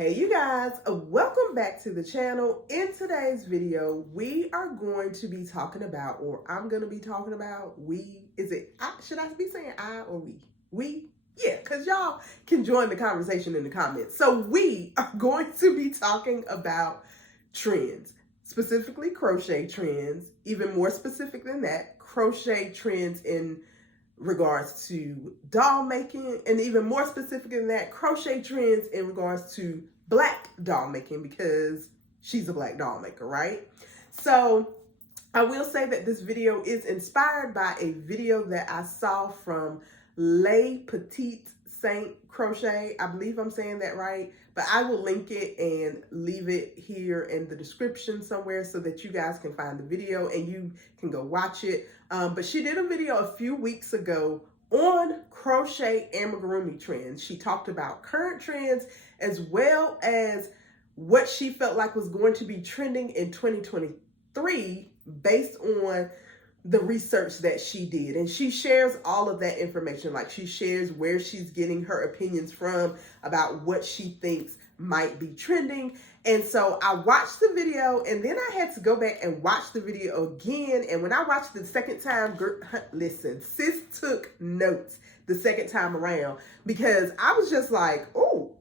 Hey you guys, welcome back to the channel. In today's video, we are going to be talking about, or I'm going to be talking about, should I be saying I or we? We? Yeah, because y'all can join the conversation in the comments. So we are going to be talking about trends, specifically crochet trends, even more specific than that, crochet trends in regards to doll making, and even more specific than that, crochet trends in regards to Black doll making, because she's a Black doll maker, right? So I will say that this video is inspired by a video that I saw from Les Petite Saint Crochet. I believe I'm saying that right, but I will link it and leave it here in the description somewhere so that you guys can find the video and you can go watch it. But she did a video a few weeks ago on crochet amigurumi trends. She talked about current trends as well as what she felt like was going to be trending in 2023 based on the research that she did. And she shares all of that information. Like, she shares where she's getting her opinions from about what she thinks might be trending. And so I watched the video, and then I had to go back and watch the video again. And when I watched it the second time, listen, sis took notes the second time around, because I was just like, oh,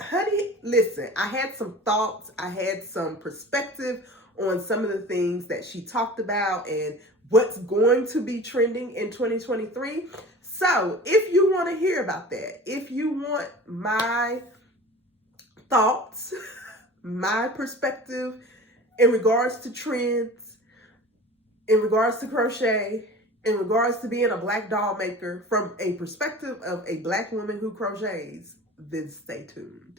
honey, listen, I had some thoughts, I had some perspective on some of the things that she talked about and what's going to be trending in 2023. So if you want to hear about that, if you want my thoughts, my perspective in regards to trends, in regards to crochet, in regards to being a Black doll maker from a perspective of a Black woman who crochets, then stay tuned.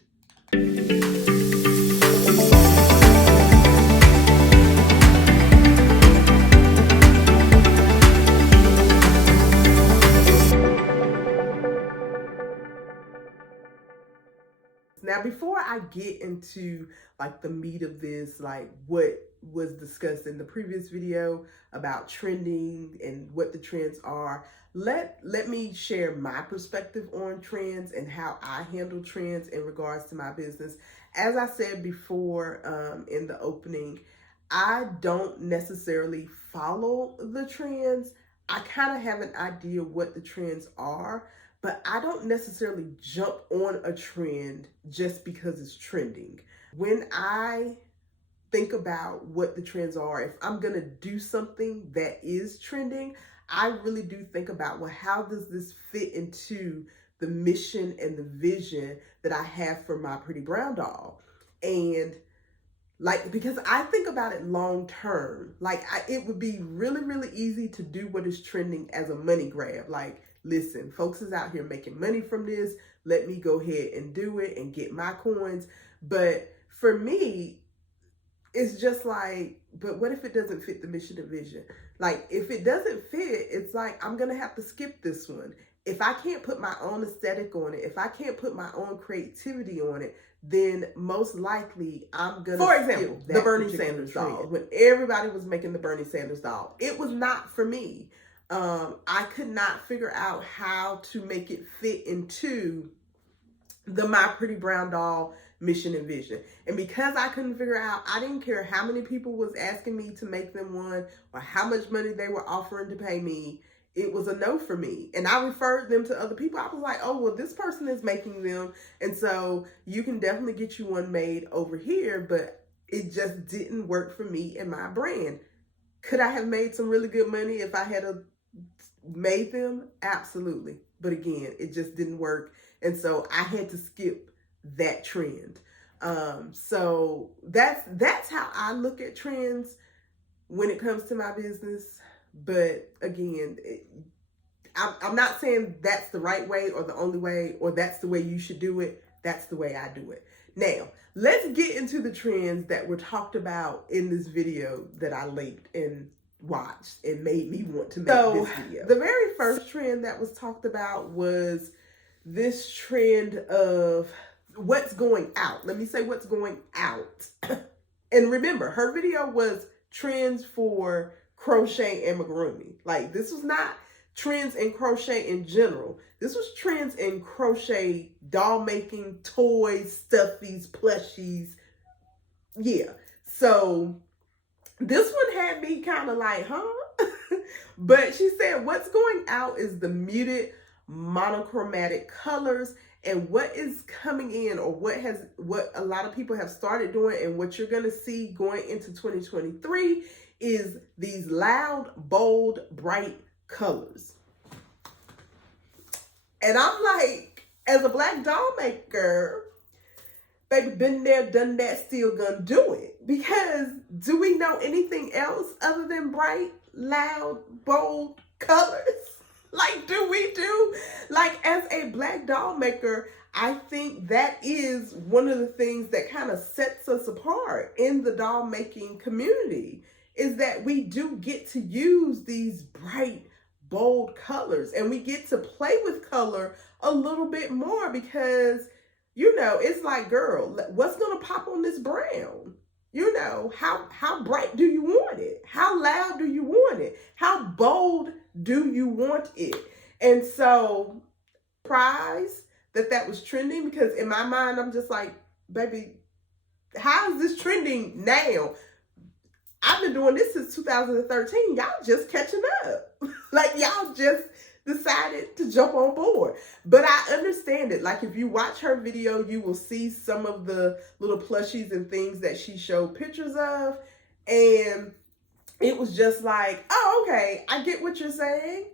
Now, before I get into like the meat of this, like what was discussed in the previous video about trending and what the trends are, let me share my perspective on trends and how I handle trends in regards to my business. As I said before in the opening, I don't necessarily follow the trends. I kind of have an idea what the trends are, but I don't necessarily jump on a trend just because it's trending. When I think about what the trends are, if I'm gonna do something that is trending, I really do think about, well, how does this fit into the mission and the vision that I have for my pretty brown doll? And like, because I think about it long term, like it would be really, really easy to do what is trending as a money grab. Like, listen, folks is out here making money from this. Let me go ahead and do it and get my coins. But for me, it's just like, but what if it doesn't fit the mission and vision? Like, if it doesn't fit, it's like, I'm going to have to skip this one. If I can't put my own aesthetic on it, if I can't put my own creativity on it, then most likely I'm going to, for example, the Bernie Sanders doll. When everybody was making the Bernie Sanders doll, it was not for me. I could not figure out how to make it fit into the My Pretty Brown Doll mission and vision. And because I couldn't figure out, I didn't care how many people was asking me to make them one or how much money they were offering to pay me. It was a no for me. And I referred them to other people. I was like, oh, well, this person is making them, and so you can definitely get you one made over here. But it just didn't work for me and my brand. Could I have made some really good money if I had made them? Absolutely. But again, it just didn't work. And so I had to skip that trend. So that's how I look at trends when it comes to my business. But again, I'm not saying that's the right way or the only way, or that's the way you should do it. That's the way I do it. Now, let's get into the trends that were talked about in this video that I linked and watched and made me want to make this video. The very first trend that was talked about was this trend of what's going out. Let me say what's going out. And remember, her video was trends for crochet amigurumi. Like, this was not trends in crochet in general. This was trends in crochet, doll making, toys, stuffies, plushies. Yeah. So this one had me kind of like, huh? But she said what's going out is the muted monochromatic colors, and what is coming in, or what a lot of people have started doing and what you're going to see going into 2023 is these loud, bold, bright colors. And I'm like, as a Black doll maker, baby, been there, done that, still gonna do it. Because do we know anything else other than bright, loud, bold colors? Like, do we do? Like, as a Black doll maker, I think that is one of the things that kind of sets us apart in the doll making community, is that we do get to use these bright, bold colors, and we get to play with color a little bit more, because you know, it's like, girl, what's gonna pop on this brown? You know, how bright do you want it? How loud do you want it? How bold do you want it? And so, surprised that was trending, because in my mind, I'm just like, baby, how is this trending now? I've been doing this since 2013. Y'all just catching up. Like, y'all just decided to jump on board. But I understand it. Like, if you watch her video, you will see some of the little plushies and things that she showed pictures of. And it was just like, oh, okay, I get what you're saying.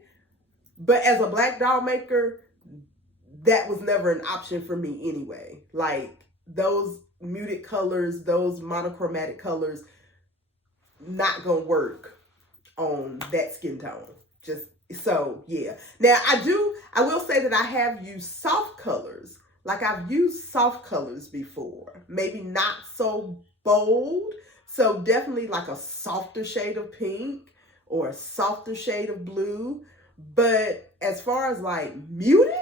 But as a Black doll maker, that was never an option for me anyway. Like, those muted colors, those monochromatic colors, not gonna work on that skin tone. Just so, yeah. Now, I will say that I have used soft colors. Like, I've used soft colors before. Maybe not so bold. So definitely like a softer shade of pink or a softer shade of blue. But as far as like muted,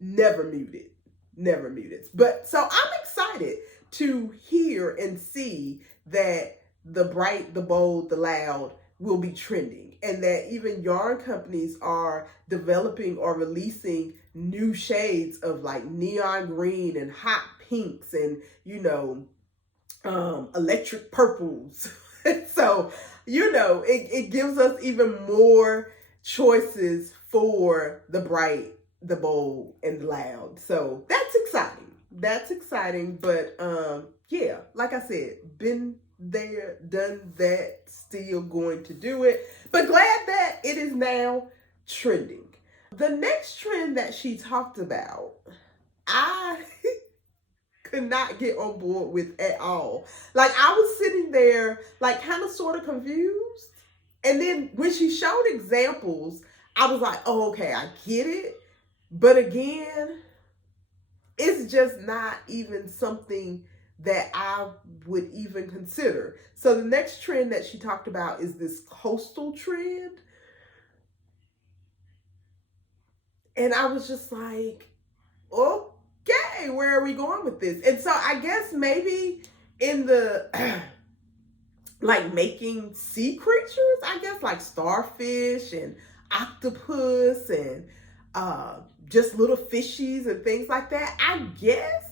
never muted. Never muted. But so I'm excited to hear and see that the bright, the bold, the loud will be trending, and that even yarn companies are developing or releasing new shades of like neon green and hot pinks and, you know, electric purples. So, you know, it gives us even more choices for the bright, the bold, and the loud. So that's exciting. That's exciting. But yeah, like I said, been there, done that, still going to do it. But glad that it is now trending. The next trend that she talked about, I could not get on board with at all. Like, I was sitting there, like, kind of sort of confused. And then when she showed examples, I was like, oh, okay, I get it. But again, it's just not even something that I would even consider. So the next trend that she talked about is this coastal trend. And I was just like, okay, where are we going with this? And so I guess maybe in the, like making sea creatures, I guess like starfish and octopus and just little fishies and things like that. I guess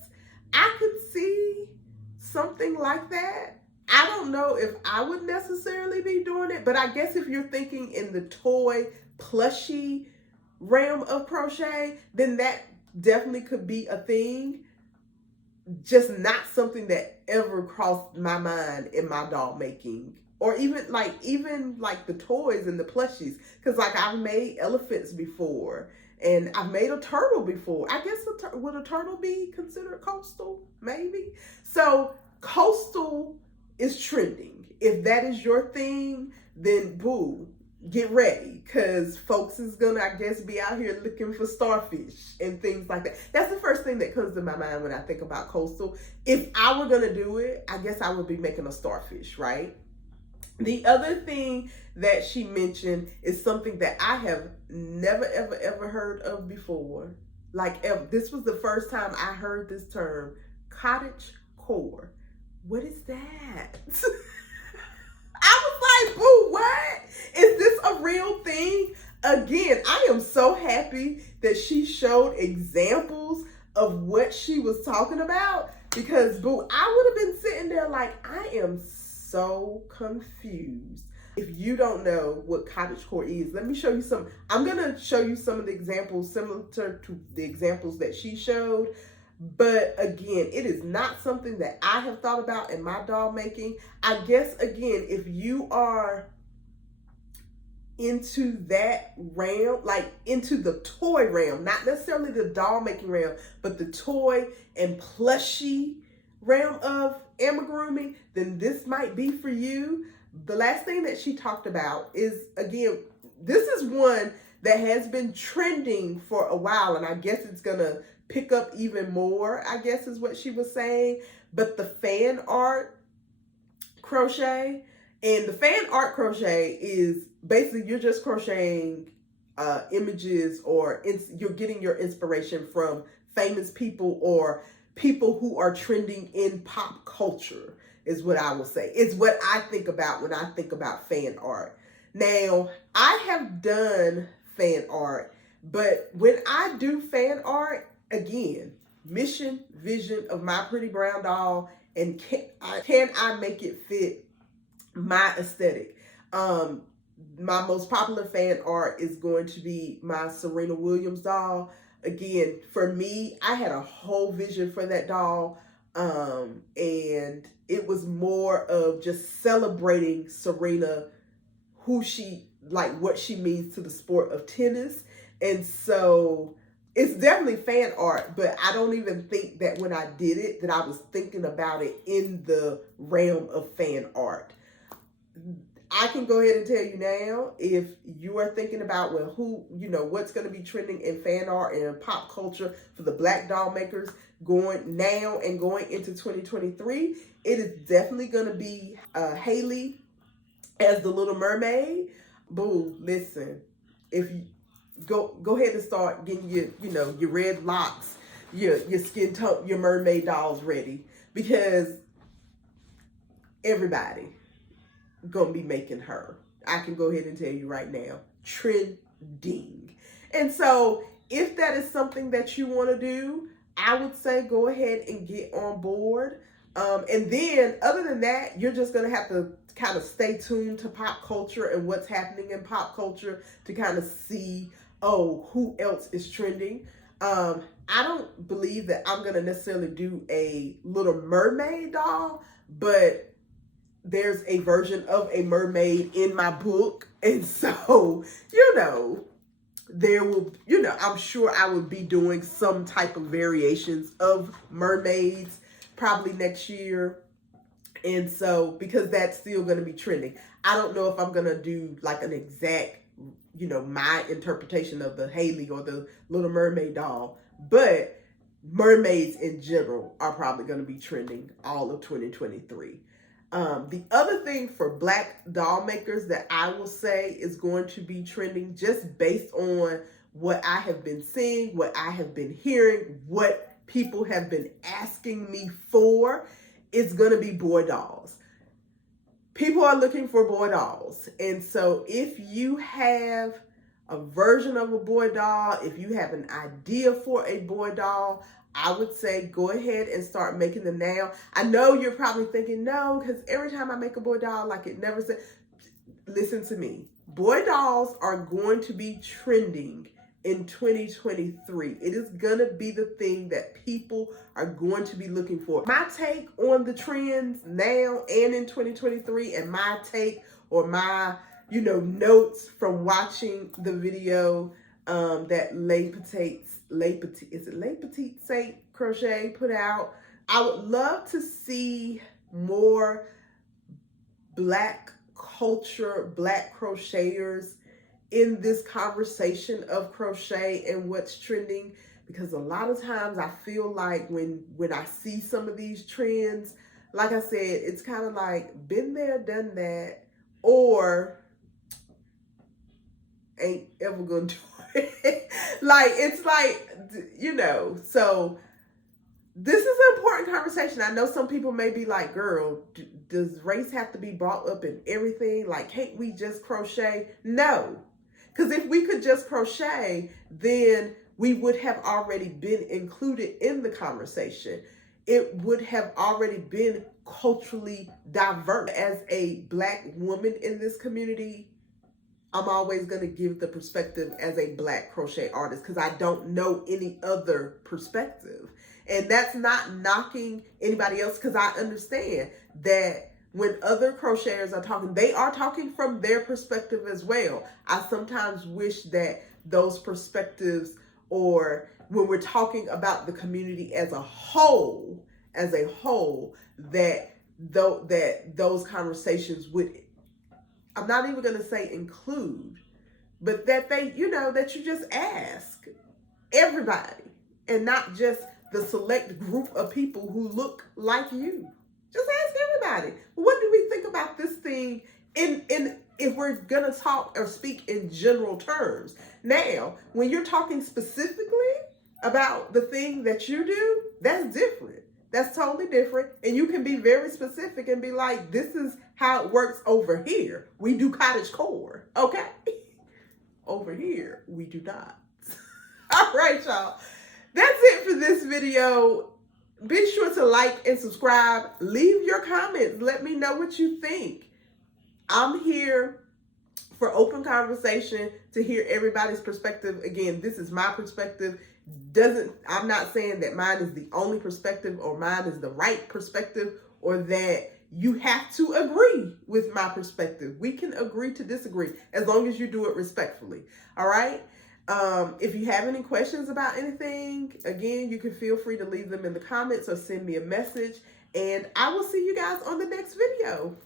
I could see something like that. I don't know if I would necessarily be doing it, but I guess if you're thinking in the toy plushie realm of crochet, then that definitely could be a thing. Just not something that ever crossed my mind in my doll making, or even like the toys and the plushies. Because like, I've made elephants before, and I've made a turtle before. I guess would a turtle be considered coastal? Maybe. So coastal is trending. If that is your thing, then boo, get ready, because folks is gonna, I guess, be out here looking for starfish and things like that. That's the first thing that comes to my mind when I think about coastal. If I were gonna do it, I guess I would be making a starfish, right? The other thing that she mentioned is something that I have never, ever heard of before. Like, ever. This was the first time I heard this term, cottage core. What is that? I was like, boo, what? Is this a real thing? Again, I am so happy that she showed examples of what she was talking about, because boo, I would have been sitting there like, I am so confused. If you don't know what cottagecore is, let me show you some. I'm going to show you some of the examples similar to the examples that she showed. But again, it is not something that I have thought about in my doll making. I guess, again, if you are into that realm, like into the toy realm, not necessarily the doll making realm, but the toy and plushie realm of amigurumi, then this might be for you. The last thing that she talked about is, again, this is one that has been trending for a while, and I guess it's gonna pick up even more, I guess is what she was saying. But the fan art crochet, and the fan art crochet is basically you're just crocheting images, or you're getting your inspiration from famous people or people who are trending in pop culture, is what I will say. It's what I think about when I think about fan art. Now, I have done fan art, but when I do fan art, again, mission, vision of my pretty brown doll, and can I make it fit my aesthetic? My most popular fan art is going to be my Serena Williams doll. Again, for me, I had a whole vision for that doll, and it was more of just celebrating Serena, who she, like what she means to the sport of tennis. And so it's definitely fan art, but I don't even think that when I did it that I was thinking about it in the realm of fan art. I can go ahead and tell you now, if you are thinking about, well, what's going to be trending in fan art and pop culture for the Black doll makers going now and going into 2023, it is definitely going to be Haley as the Little Mermaid. Boo, listen, if you go ahead and start getting your red locks, your skin tone, your mermaid dolls ready, because everybody gonna be making her. I can go ahead and tell you right now, trending. And so if that is something that you want to do, I would say go ahead and get on board. And then other than that, you're just gonna have to kind of stay tuned to pop culture and what's happening in pop culture to kind of see, oh, who else is trending. I don't believe that I'm gonna necessarily do a Little Mermaid doll, but there's a version of a mermaid in my book. And so, there will, I'm sure I would be doing some type of variations of mermaids probably next year. And so, because that's still going to be trending. I don't know if I'm going to do like an exact, my interpretation of the Haley or the Little Mermaid doll, but mermaids in general are probably going to be trending all of 2023. The other thing for Black doll makers that I will say is going to be trending, just based on what I have been seeing, what I have been hearing, what people have been asking me for, is going to be boy dolls. People are looking for boy dolls. And so if you have a version of a boy doll, if you have an idea for a boy doll, I would say go ahead and start making them now. I know you're probably thinking, no, because every time I make a boy doll, like it never said. Listen to me. Boy dolls are going to be trending in 2023. It is going to be the thing that people are going to be looking for. My take on the trends now and in 2023, and my take or my, notes from watching the video that Les Petite Saint Crochet put out. I would love to see more Black culture, Black crocheters in this conversation of crochet and what's trending, because a lot of times I feel like when I see some of these trends, like I said, it's kind of like been there, done that, or ain't ever gonna do it. Like, it's like, so this is an important conversation. I know some people may be like, girl, does race have to be brought up in everything? Like, can't we just crochet? No. Because if we could just crochet, then we would have already been included in the conversation. It would have already been culturally diverse. As a Black woman in this community, I'm always going to give the perspective as a Black crochet artist because I don't know any other perspective. And that's not knocking anybody else, because I understand that when other crocheters are talking, they are talking from their perspective as well. I sometimes wish that those perspectives, or when we're talking about the community as a whole, that those conversations would, I'm not even going to say include, but that they, that you just ask everybody and not just the select group of people who look like you. Just ask everybody. What do we think about this thing in if we're gonna talk or speak in general terms? Now, when you're talking specifically about the thing that you do, that's different. That's totally different. And you can be very specific and be like, this is how it works over here. We do cottage core, okay? Over here, we do not. All right, y'all. That's it for this video. Be sure to like and subscribe. Leave your comments. Let me know what you think. I'm here for open conversation to hear everybody's perspective. Again, this is my perspective. I'm not saying that mine is the only perspective or mine is the right perspective, or that you have to agree with my perspective. We can agree to disagree as long as you do it respectfully. All right? If you have any questions about anything, again, you can feel free to leave them in the comments or send me a message. And I will see you guys on the next video.